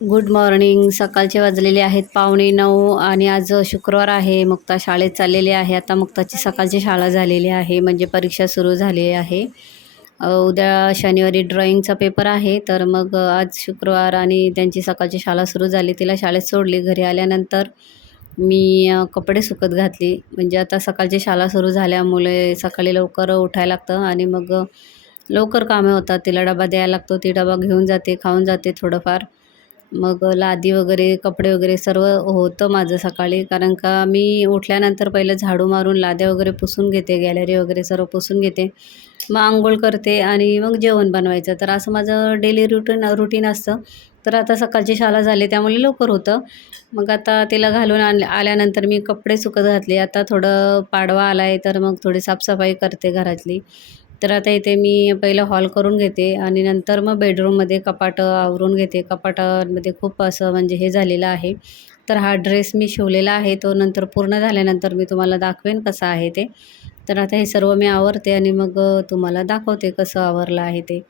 Good morning. सकाळचे वाजलेले आहेत 8:45 आणि आज शुक्रवार आहे. मुक्ता शाळेत चाललेली आहे. आता मुक्ताची सकाळची शाळा झालेली आहे, म्हणजे परीक्षा सुरू झालेली आहे. उद्या शनिवारी ड्रॉइंगचा पेपर आहे, तर मग आज शुक्रवार आणि त्यांची सकाळची शाळा सुरू झाली. तिला शाळेत सोडली. घरी आल्यानंतर मी कपडे सुकत घातली. म्हणजे आता सकाळची शाळा सुरू झाल्यामुळे सकाळी लवकर उठायला लागतं आणि मग लवकर कामे होतात. तिला डबा द्यायला लागतो. ती डबा घेऊन जाते, खाऊन जाते थोडंफार. मग लादी वगैरे, कपडे वगैरे सर्व होतं माझं सकाळी. कारण का मी उठल्यानंतर पहिलं झाडू मारून लाद्या वगैरे पुसून घेते, गॅलरी वगैरे सर्व पुसून घेते. मग अंघोळ करते आणि मग जेवण बनवायचं. तर असं माझं डेली रुटीन असतं. तर आता सकाळची शाळा झाली त्यामुळे लवकर होतं. मग आता तिला घालून आल्यानंतर मी कपडे सुकत घातले. आता थोडं पाडवा आला आहे, तर मग थोडी साफसफाई करते घरातली. तर आता इथे मी पहिलं हॉल करून घेते आणि नंतर मग बेडरूममध्ये कपाटं आवरून घेते. कपाटामध्ये खूप असं म्हणजे हे झालेलं आहे. तर हा ड्रेस मी शिवलेला आहे, तो नंतर पूर्ण झाल्यानंतर मी तुम्हाला दाखवेन कसा आहे ते. तर आता हे सर्व मी आवरते आणि मग तुम्हाला दाखवते कसं आवरलं आहे ते.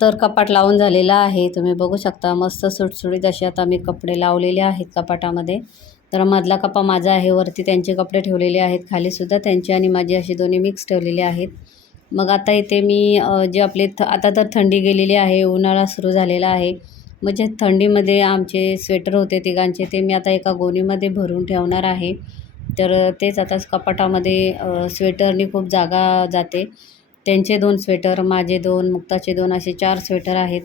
तर कपाट लावून झालेलं आहे. तुम्ही बघू शकता मस्त सुटसुटीत असे आता मी कपडे लावलेले आहेत कपाटामध्ये. तर मधला कप्पा माझा आहे, वरती त्यांचे कपडे ठेवलेले आहेत, खालीसुद्धा त्यांचे आणि माझे असे दोन्ही मिक्स ठेवलेले आहेत. मग आता इथे मी जे आपले आता तर थंडी गेलेली आहे, उन्हाळा सुरू झालेला आहे. म्हणजे थंडीमध्ये आमचे स्वेटर होते तिघांचे, ते मी आता एका गोणीमध्ये भरून ठेवणार आहे. तर तेच आता कपाटामध्ये स्वेटरनी खूप जागा जाते. त्यांचे 2 स्वेटर, माझे 2, मुक्ताचे 2 असे 4 स्वेटर आहेत.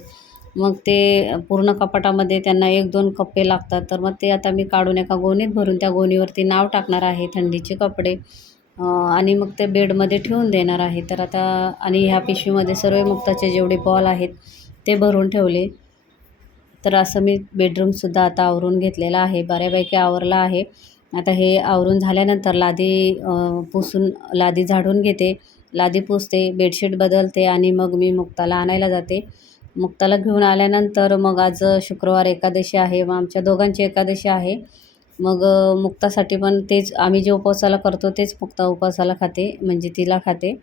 मग ते पूर्ण कपाटामध्ये त्यांना 1-2 कप्पे लागतात. तर मग ते आता मी काढून एका गोणीत भरून त्या गोणीवरती नाव टाकणार आहे थंडीचे कपडे, आणि मग ते बेडमध्ये ठेवून देणार आहे. तर आता आणि ह्या पिशवीमध्ये सर्व मुक्ताचे जेवढे बॉल आहेत ते भरून ठेवले. तर असं मी बेडरूमसुद्धा आता आवरून घेतलेला आहे. बऱ्यापैकी आवरला आहे. आता हे आवरून झाल्यानंतर पुसून लादी झाडून घेते. लादी पुसते, बेडशीट बदलते आणि मग मी मुक्ताला आणायला जाते. मुक्ताला घेऊन आल्यानंतर मग आज शुक्रवार एकादशी आहे. मग आमच्या दोघांची एकादशी आहे. मग मुक्तासाठी पण तेच आम्ही जे उपवासाला करतो तेच मुक्ता उपवासाला खाते, म्हणजे तिला खाते.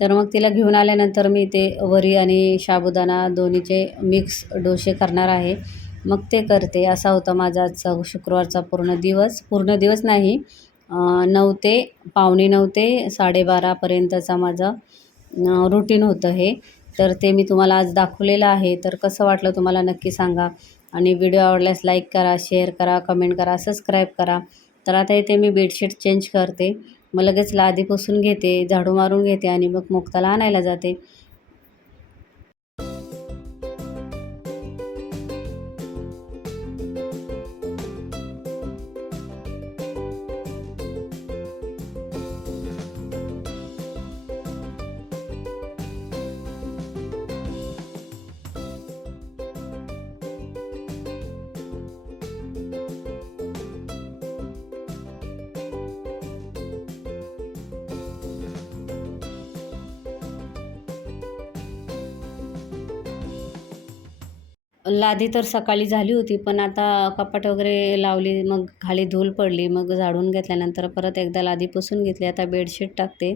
तर मग तिला घेऊन आल्यानंतर मी ते वरी आणि साबुदाणा दोन्हीचे मिक्स डोसे करणार आहे. मग ते करते. असा होता माझा आजचा शुक्रवारचा पूर्ण दिवस. पूर्ण दिवस नाही, 9 ते 9:45 ते 12:30पर्यंतचा माझं रुटीन होतं हे. तर ते मी तुम्हाला आज दाखवलेलं आहे. तर कसं वाटलं तुम्हाला नक्की सांगा आणि व्हिडिओ आवडल्यास लाईक करा, शेअर करा, कमेंट करा, सबस्क्राईब करा. तर आता इथे मी बेडशीट चेंज करते. मग लगेच लादी पुसून घेते, झाडू मारून घेते आणि मग मुक्ताला आणायला जाते. लादी तर सकाळी झाली होती, पण आता कपाट वगैरे लावली, मग खाली धूळ पडली, मग झाडून घेतल्यानंतर परत एकदा लादी पुसून घेतली. आता बेडशीट टाकते,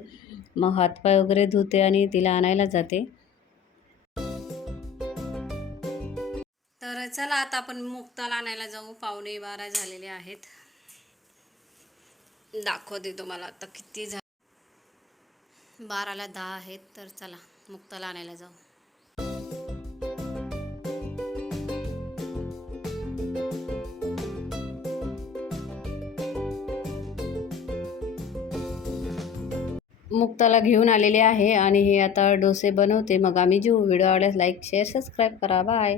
मग हातपाय वगैरे धुते आणि तिला आणायला जाते. तर चला आता आपण मुक्ताला आणायला जाऊ. 11:15 झालेले आहेत. दाखवते तुम्हाला आता किती 12ला 10 आहेत. तर चला मुक्ताला आणायला जाऊ. मुक्ताला घेऊन आलेले आहे आणि हे आता डोसे बनवते, मग आम्ही जेऊ. व्हिडिओ आवडल्यास लाईक शेअर सबस्क्राईब करा. बाय.